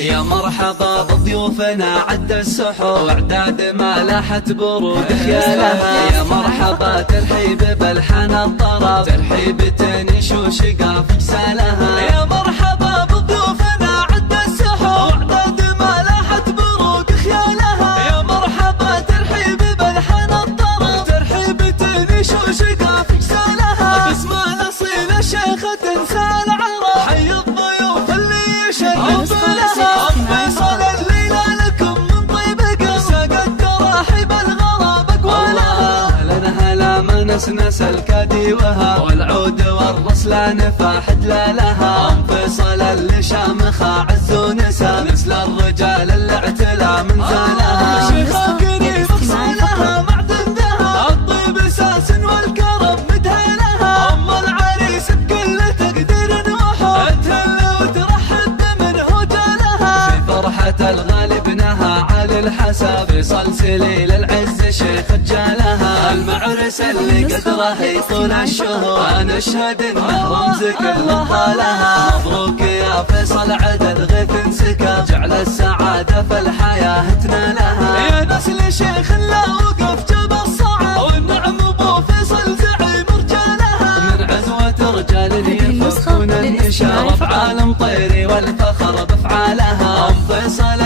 يا مرحبا بضيوفنا عد السحور واعداد ما لاحت برود خيالها. يا مرحبا ترحيب بلحن الطرب ترحيب تنش وشقاف جسالها. يا مرحبا بضيوفنا عد السحور واعداد ما لاحت برود خيالها. يا مرحبا ترحيب بلحن الطرب ترحيب تنش وشقاف جسالها. باسم الاصيل الشيخة تنسى العرب حي الضيوف اللي يشرف لها. فيصل الليلة لكم من طيب قلب ساقت تراحيب الغراب اقوالها. هلا هلا ما نسنس الكادي وها والعود والرسلان فاحد لها. ام فيصل اللي شامخة عز ونسى مثل الرجال اللي اعتلى من زالها. شيخة قريب اصولها معدن ذهب الطيب اساس والكرم مدهنها. ام العريس بكل تقدير وحب تهل وترحب فرحة الغالي ابنها على الحساب. فيصل سليل العز شيخ جالها. المعرس اللي قدره يطول الشهور انا اشهد انه رمز كل طالها. مبروك يا فيصل عدد غيث انسكب جعل السعادة في الحياة تنالها. يا نسل شيخ لا وقف جبل صعب والنعم ابو فيصل زعيم رجالها. من عزوة رجال يفكون النشار بعالم طيري والفخر بافعالها. ام فيصل